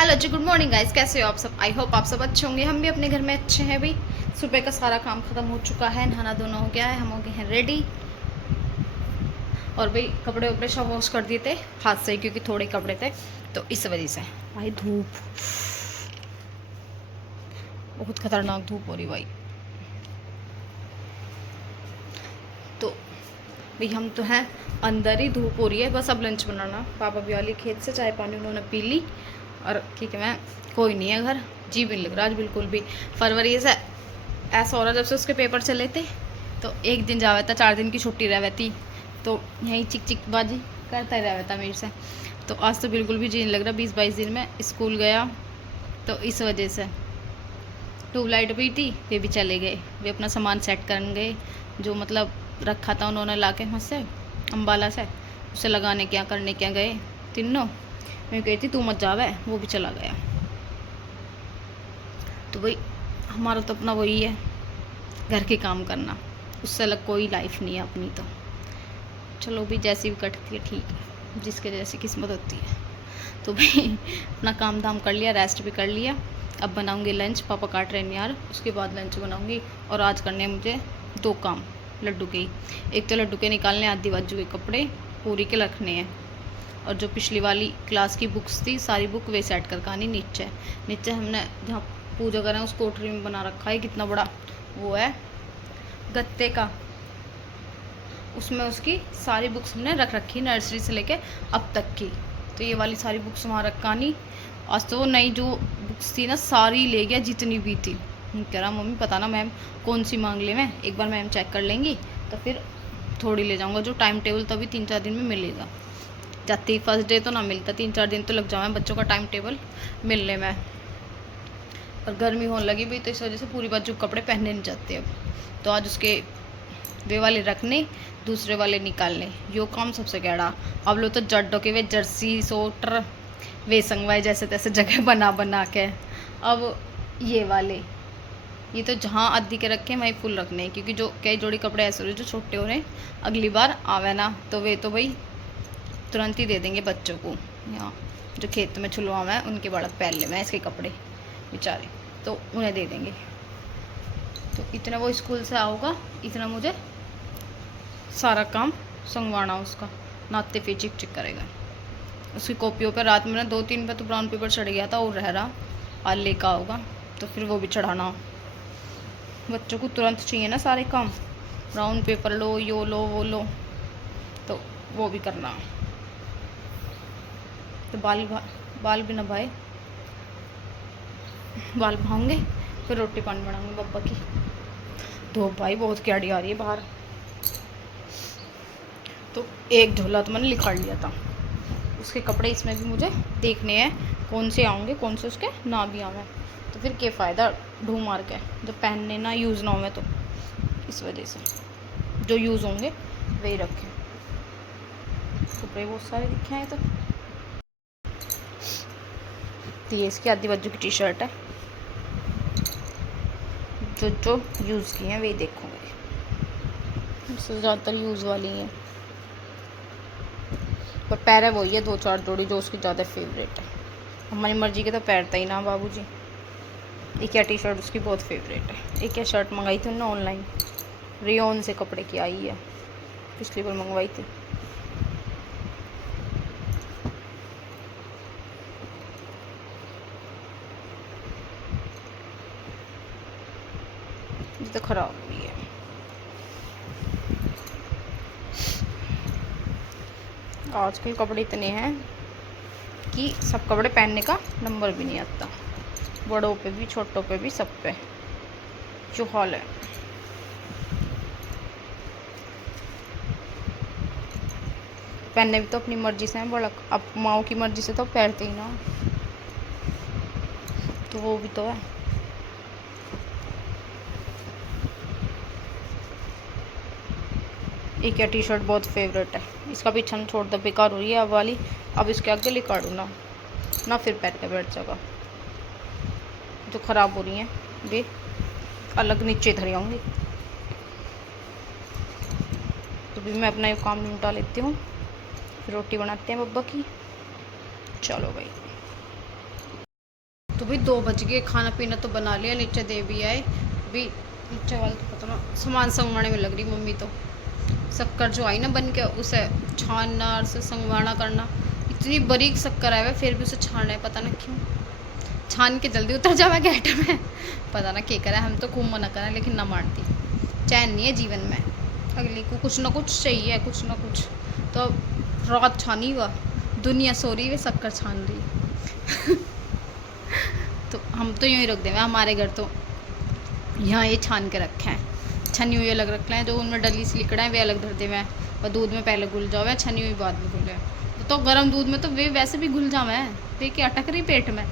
Hello जी, good morning guys. कैसे हो आप सब? आई होप आप सब अच्छे होंगे। हम भी अपने घर में अच्छे हैं। भाई सुबह का सारा काम खत्म हो चुका है, नहाना धोना हो गया है, हम हो गए हैं रेडी। और भाई कपड़े वपड़े सब वॉश कर दिए थे हाथ से, क्योंकि थोड़े कपड़े थे तो इस वजह से। भाई धूप, बहुत खतरनाक धूप हो रही भाई। तो भाई हम तो हैं अंदर ही, धूप हो रही है। बस अब लंच बनाना। पापा भी वाली खेत से चाय पानी उन्होंने पी ली। और ठीक है, मैं कोई नहीं है घर, जी भी नहीं लग रहा आज बिल्कुल भी। फरवरी से ऐसा हो रहा, जब से उसके पेपर चले थे तो एक दिन जावे था, 4 दिन की छुट्टी रह थी, तो यहीं चिक चिक बाजी करता ही रह था मेरे से। तो आज तो बिल्कुल भी जी नहीं लग रहा। 20-22 दिन में स्कूल गया तो इस वजह से। ट्यूबलाइट भी थी, वे भी चले गए। वे अपना सामान सेट करने गए, जो मतलब रखा था उन्होंने ला के वहाँ से अम्बाला से, उसे लगाने क्या करने क्या गए तीनों। मैं कहती तू मत जावे, वो भी चला गया। तो भाई हमारा तो अपना वही है, घर के काम करना, उससे अलग कोई लाइफ नहीं है अपनी। तो चलो भी जैसी भी कटती है ठीक है, जिसके जैसी किस्मत होती है। तो भाई अपना काम धाम कर लिया, रेस्ट भी कर लिया। अब बनाऊंगी लंच, पापा काट रहे हैं यार, उसके बाद लंच बनाऊंगी। और आज करने हैं मुझे 2 काम लड्डू के ही। एक तो लड्डू के निकालने, आदि बाजू के कपड़े पूरी के रखने हैं। और जो पिछली वाली क्लास की बुक्स थी, सारी बुक वे सेट कर आनी नीचे। नीचे हमने जहाँ पूजा करें उस कोठरी में बना रखा है, कितना बड़ा वो है गत्ते का, उसमें उसकी सारी बुक्स हमने रख रखी, नर्सरी से लेके अब तक की। तो ये वाली सारी बुक्स वहाँ रखानी। आज तो नई जो बुक्स थी ना सारी ले गया, जितनी भी थी। कह रहा मम्मी पता ना मैम कौन सी मांग ले, मैं एक बार मैम चेक कर लेंगी तो फिर थोड़ी ले जाऊँगा। जो टाइम टेबल तभी 3-4 दिन में मिलेगा, जाती फर्स्ट डे तो ना मिलता, 3-4 दिन तो लग जाए बच्चों का टाइम टेबल मिलने में। और गर्मी होने लगी भी, तो इस वजह से पूरी बाजू कपड़े पहनने नहीं जाते अब। तो आज उसके वे वाले रखने, दूसरे वाले निकालने, यो काम सबसे गहरा। अब लोग तो जड्डों के वे जर्सी सोटर वे संगवाए जैसे तैसे जगह बना बना के। अब ये वाले, ये तो जहाँ आदि के रखे वहीं फुल रखने हैं, क्योंकि जो कई जोड़ी कपड़े ऐसे हो रहे जो छोटे हो रहे हैं, अगली बार आवे ना तो वे तो भाई तुरंत ही दे देंगे बच्चों को। यहाँ जो खेत में छुलवा है उनके बड़क पहन ले मैं इसके कपड़े बेचारे, तो उन्हें दे देंगे। तो इतना वो स्कूल से आओगा, इतना मुझे सारा काम संगवाना उसका, नाते पे चिक चिक करेगा। उसकी कॉपियों पर रात में ना 2-3 पे तो ब्राउन पेपर चढ़ गया था और रह रहा, आज लेकर होगा तो फिर वो भी चढ़ाना। बच्चों को तुरंत चाहिए ना सारे काम, ब्राउन पेपर लो, यो लो वो लो, तो वो भी करना। तो बाल भी नभाए, बाल भाऊंगे फिर रोटी पानी बनाऊंगी पापा की। धूप भाई बहुत क्याड़ी आ रही है बाहर। तो एक झोला तो मैंने लिखा लिया था, उसके कपड़े इसमें भी मुझे देखने हैं कौन से आऊँगे कौन से उसके ना भी आवे, तो फिर क्या फ़ायदा ढूंढ मार के जब पहनने ना यूज़ ना हो। तो इस वजह से जो यूज़ होंगे वही रखें। कपड़े बहुत सारे दिखे हैं। तो ये इसकी आदि बाजू की टी शर्ट है, जो यूज़ की हैं वही देखूँगी, इससे ज़्यादातर यूज़ वाली हैं। पर पैर है वही है 2-4 जोड़ी जो उसकी ज़्यादा फेवरेट है। हमारी मर्जी के तो पैरता ही ना बाबूजी। एक या टी शर्ट उसकी बहुत फेवरेट है। एक या शर्ट मंगाई थी उन्होंने ऑनलाइन, रेयॉन से कपड़े की आई है, पिछली बार मंगवाई थी। ये तो ख़राब हुई है। आजकल कपड़े इतने हैं कि सब कपड़े पहनने का नंबर भी नहीं आता, बड़ों पे भी छोटों पे भी सब पे जो हाल है। पहनने भी तो अपनी मर्जी से हैं बड़ा, अब माओ की मर्जी से तो पहनते ही ना, तो वो भी तो है। एक या टी शर्ट बहुत फेवरेट है, इसका भी छन छोड़ दो, बेकार हो रही है अब वाली। अब इसके आगे लिकाड़ू ना फिर पहन के बैठ जाएगा। जो ख़राब हो रही हैं वे अलग नीचे धरी आऊँगी। तो भी मैं अपना ये काम निपटा लेती हूँ, फिर रोटी बनाते हैं बब्बा की। चलो भाई। अभी 2 बज गए, खाना पीना तो बना लिया, नीचे दे भी आए। अभी नीचे वाले तो पता ना सामान संगवाने में लग रही मम्मी तो। शक्कर जो आई ना बन के, उसे छानना और उसे संगवाना करना। इतनी बारीक शक्कर आया है, फिर भी उसे छानना है, पता ना क्यों। छान के जल्दी उतर जावा गेट में, पता ना क्या करा। हम तो खूब मना करें लेकिन ना मानती। चैन नहीं है जीवन में, अगली को कुछ ना कुछ चाहिए, कुछ ना कुछ। तो रात छानी हुआ, दुनिया सो रही है, शक्कर छान रही। तो हम तो यूँ ही रख देंगे, हमारे घर तो यहाँ ये छान के रखे हैं। छनी हुई अलग रख लें, जो उनमें डली सी लिकड़ा है वे अलग धर दे में, और दूध में पहले घुल जाओ, छनी हुई बाद में घुले। तो गर्म दूध में तो वे वैसे भी घुल जावे, वे क्या अटक रही पेट में।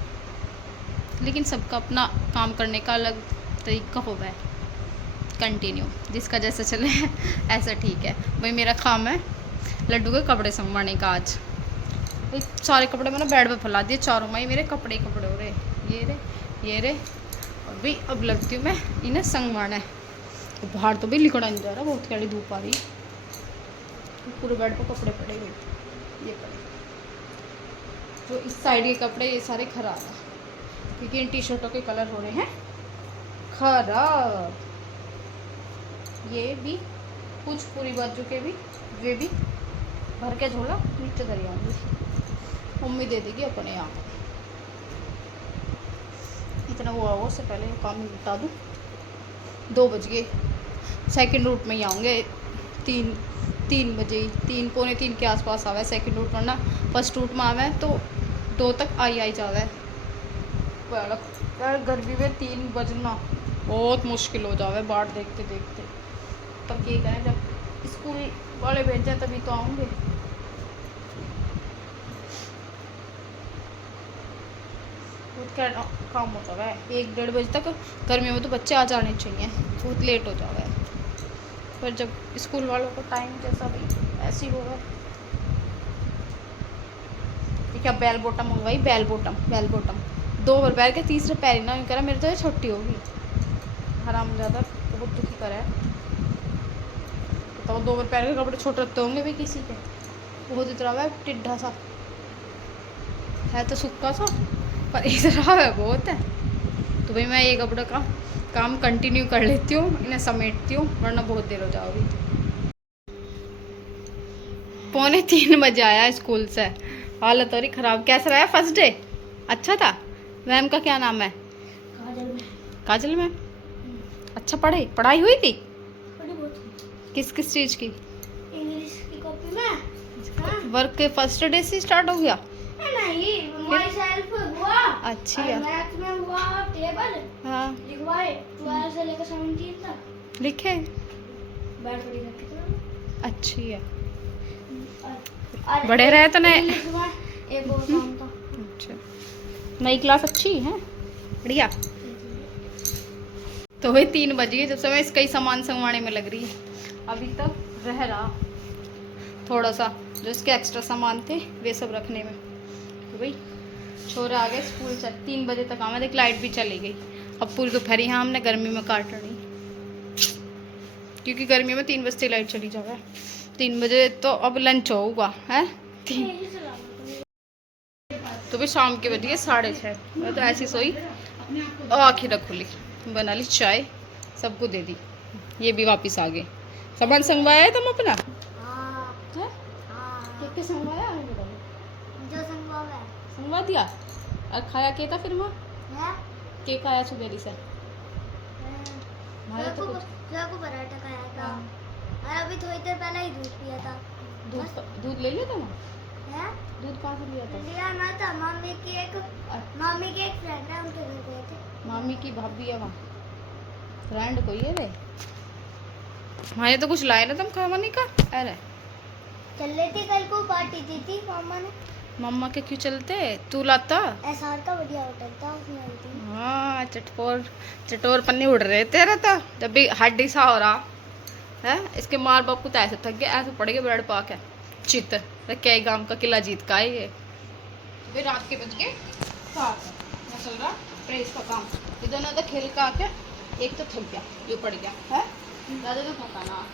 लेकिन सबका अपना काम करने का अलग तरीका होगा है। कंटिन्यू जिसका जैसा चले ऐसा ठीक है। भाई मेरा काम है लड्डू के कपड़े संगवाने का। आज भाई सारे कपड़े मैंने बेड पे फैला दिए चारों में, मेरे कपड़े कपड़े हो रहे, ये रे। और भाई अब लगती हूँ मैं इन्हें संगवाना है। तो बाहर तो भी लिकड़ा नहीं जा रहा, बहुत कड़ी धूप आ रही। पूरे बेड पर कपड़े पड़े हुए, ये पड़े। जो इस साइड के कपड़े ये सारे खराब है, क्योंकि इन टी शर्टों के कलर हो रहे हैं खराब। ये भी कुछ पूरी बाजू के भी, वे भी भर के झोला नीचे धरी आऊँगी, मम्मी दे देगी अपने यहाँ। इतना वो आओ से पहले काम निपटा दूँ। 2 बज गए, सेकंड रूट में ही आऊँगे। 3 बजे, 3 पौने 3 के आसपास आवे सेकंड रूट, वरना फर्स्ट रूट में आवे तो 2 तक आई जावे। यार गर्मी में 3 बजना बहुत मुश्किल हो जावे बाट देखते देखते। पर क्या करें, जब स्कूल वाले भेजे तभी तो आऊँगे। काम हो जावे 1-1:30 बजे तक। गर्मियों में तो बच्चे आ जाने चाहिए, बहुत लेट हो जावे। पर जब स्कूल वालों को टाइम जैसा भी ऐसी होगा। क्या बेल बॉटम मंगवाई, बेल बॉटम 2 बार पैर के, तीसरे पैर ही ना करा। मेरे तो ये छोटी होगी, हराम ज़्यादा बहुत दुखी करा है। तो 2 बार पैर के कपड़े छोटे रखते होंगे भाई किसी के, बहुत इतना है टिड्ढा सा है, तो सूखा सा, पर इतना है बहुत है। तो भाई मैं ये कपड़े का काम कंटिन्यू कर लेती हूँ, इन्हें समेटती हूँ, वरना बहुत देर हो जाओगी। 2:45 बजे आया स्कूल से, हालत हो रही ख़राब। कैसा रहा फर्स्ट डे? अच्छा था। मैम का क्या नाम है? काजल मैम। अच्छा पढ़ाई हुई थी? किस चीज़ की? इंग्लिश की कॉपी में। वर्क के फर्स्ट डे से स्टार्ट हो गया? नहीं, माय सेल्फ हुआ। अच्छी और है। मैथ में हुआ टेबल। हाँ लिखवाए 12 से लेकर 17 तक लिखे। बैठ पड़ी रखी थी। अच्छी है, और बड़े रहे तो नहीं। इंग्लिश में एक और काम था। अच्छा, नई क्लास अच्छी है, बढ़िया। तो वही 3 बज गए जब से मैं इसका ही सामान संगवाने में लग रही है। अभी तक रह रहा थोड़ा सा, जो इसके एक्स्ट्रा सामान थे वे सब रखने में। तो भाई छोरे आ गए स्कूल से, 3 बजे तक आवा, देख लाइट भी चली गई। अब पूरी दोपहर यहाँ हमने गर्मी में काट रही, क्योंकि गर्मी में 3 बजे लाइट चली जाए। 3 बजे तो अब लंच होगा है। तो भी शाम के बज गए 6:30। मैं तो ऐसी सोई, आखिर खुली, बना ली चाय, सबको दे दी। ये भी वापस आ गए। सामान संगवाया है तुम अपना? क्या संगवाया? जो संभव है संगवा दिया। और खाया क्या था फिर वहाँ? क्या खाया सुबेरी से? मेरे को पराठा खाया था। और अभी थोड़ी देर पहले ही दूध पिया था। दूध ले लिया था वहाँ? दूध कहाँ से लिया था? लिया ना था, मम्मी की एक फ्रेंड है, उनके घर गए थे। मामी की भाभी है वहाँ, फ्रेंड कोई है रे। हमारे तो कुछ लाए ना तुम खावा नहीं का। अरे चल रही थी, कल को पार्टी दी थी मामा ने। मम्मा के क्यों चलते, तू लाता? एसआर का बढ़िया होटल था, उसमें आई थी। हाँ चटोर पन्नी उड़ रहे तेरा था, जब भी हड्डी सा हो रहा है। इसके मार बाप को तो ऐसे थक गया, ऐसे पड़ गए ब्रेड पाक है चित क्या गांव का किला जीत का है ये। तो रात के बज गए 7, चल रहा प्रेस का काम। इधर ना तो खेल का आके एक तो थक गया, ये पड़ गया है ज़्यादा तो थका ना,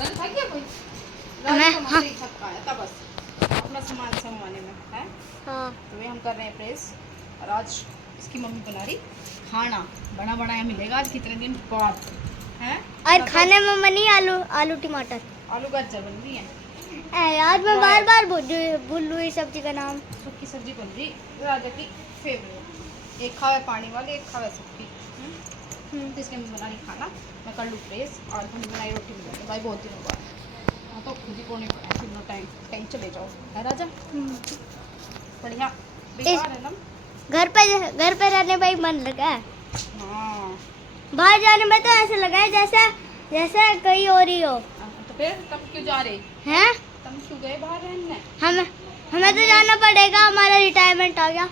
थक गया कोई थका है था बस अपना सामान संगवाने में है। हाँ। तो हम कर रहे हैं प्रेस, और आज इसकी मम्मी बना रही खाना, बना बनाया मिलेगा आज कितने दिन बाद है। और खाने में बनी आलू टमाटर। आलू गाजर बन रही है। यार मैं बार बार भूल रही सब्जी का नाम। सूखी सब्जी बन रही राजा की फेवरेट, एक खावे पानी वाली, एक खावे सूखी। तो इसके में बना रही खाना, मैं कर लूँ प्रेस। और थोड़ी बनाई रोटी मिला भाई बहुत दिनों बाद। हाँ तो खुद ही कोने टाइम चले जाओ है राजा। बढ़िया बेकार है ना। घर पे रहने में मन लगा है। हाँ बाहर जाने में तो ऐसा लगा है जैसे कहीं और ही हो। तो फिर तब क्यों जा रहे हैं? तुम क्यों गए बाहर रहने? हमें तो जाना पड़ेगा, हमारा रिटायरमेंट आ गया।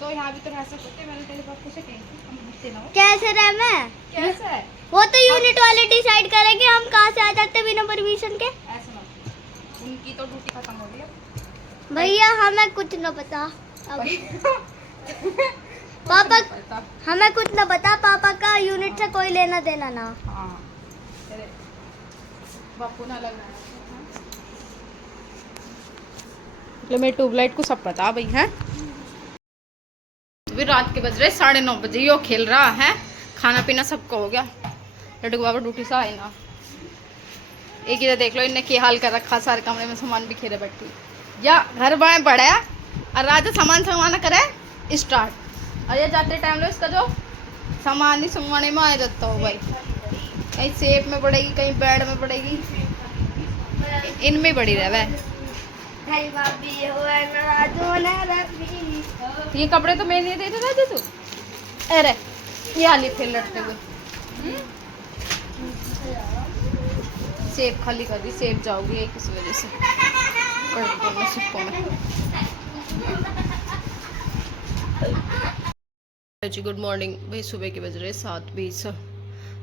तो यहाँ भी तो रह सकते। मैंने तेरे बाप से कही थी हम घुसते ना हो। कैसे रह मैं? कैसे है? वो तो यूनिट वाले डिसाइड करेंगे, हम कहाँ से आ जाते बिना परमिशन के। ऐसे मत, उनकी तो ड्यूटी खत्म हो गई अब। भैया हमें कुछ न पता अब। पापा हमें कुछ न पता, पापा का यूनिट से कोई लेना देना ना। हाँ तेरे बापू ना लग रहा है। मतलब मेरे ट्यूबलाइट को सब पता भाई है। अभी रात के बज रहे 9:30 बजे, यो खेल रहा है, खाना पीना सबको हो गया। लड्डू बाबा ड्यूटी से आए ना, एक इधर देख लो इनने क्या हाल कर रखा, सारे कमरे में सामान भी खेले बैठी या घर बाएं पड़ा है। और राजा सामान संगवाना करे स्टार्ट, और ये जाते टाइम लो इसका जो सामान ही संगवाने में आ जाता हो भाई। कहीं सेफ में पड़ेगी, कहीं बेड में पड़ेगी, इनमें बड़ी रहे। ये कपड़े तो मैं नहीं देते राजा तू। अरे ये आली फिर लड़ते हुए सेब खाली कर दी, सेब जाओगी एक इस वजह से में सुप्पो में। जी गुड मॉर्निंग भाई, सुबह के बज रहे 7:20।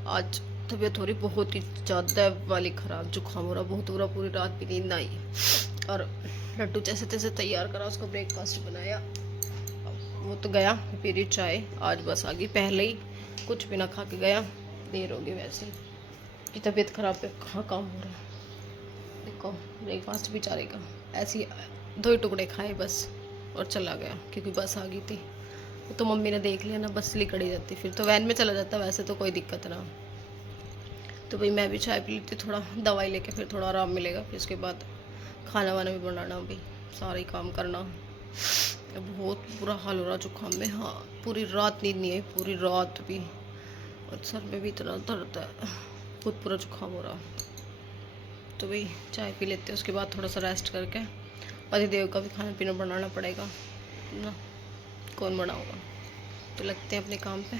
आज तबीयत हो रही बहुत ही ज़्यादा वाली ख़राब, जुकाम हो रहा बहुत बुरा, पूरी रात भी नींद आई। और लड्डू जैसे तैसे तैयार करा, उसको ब्रेकफास्ट बनाया, वो तो गया पी चाय। आज बस आ गई, पहले ही कुछ भी ना खा के गया, देर हो गई वैसे ही कि तबीयत ख़राब पे कहाँ काम हो रहा है। देखो ब्रेकफास्ट बेचारे का ऐसे ही 2 टुकड़े खाए बस और चला गया, क्योंकि बस आ गई थी। तो मम्मी ने देख लिया ना, बस लिकड़ी जाती, फिर तो वैन में चला जाता, वैसे तो कोई दिक्कत ना। तो भाई मैं भी चाय पी लेती, थोड़ा दवाई लेके फिर थोड़ा आराम मिलेगा। फिर उसके बाद खाना वाना भी बनाना, भी सारे काम करना। बहुत बुरा हाल हो रहा जुकाम में। हाँ पूरी रात नींद नहीं आई, पूरी रात भी, और सर में भी इतना दर्द है, बहुत पूरा जुकाम हो रहा। तो भाई चाय पी लेते हैं, उसके बाद थोड़ा सा रेस्ट करके पतिदेव का भी खाना पीना बनाना पड़ेगा ना, कौन बनाऊँगा। तो लगते हैं अपने काम पे।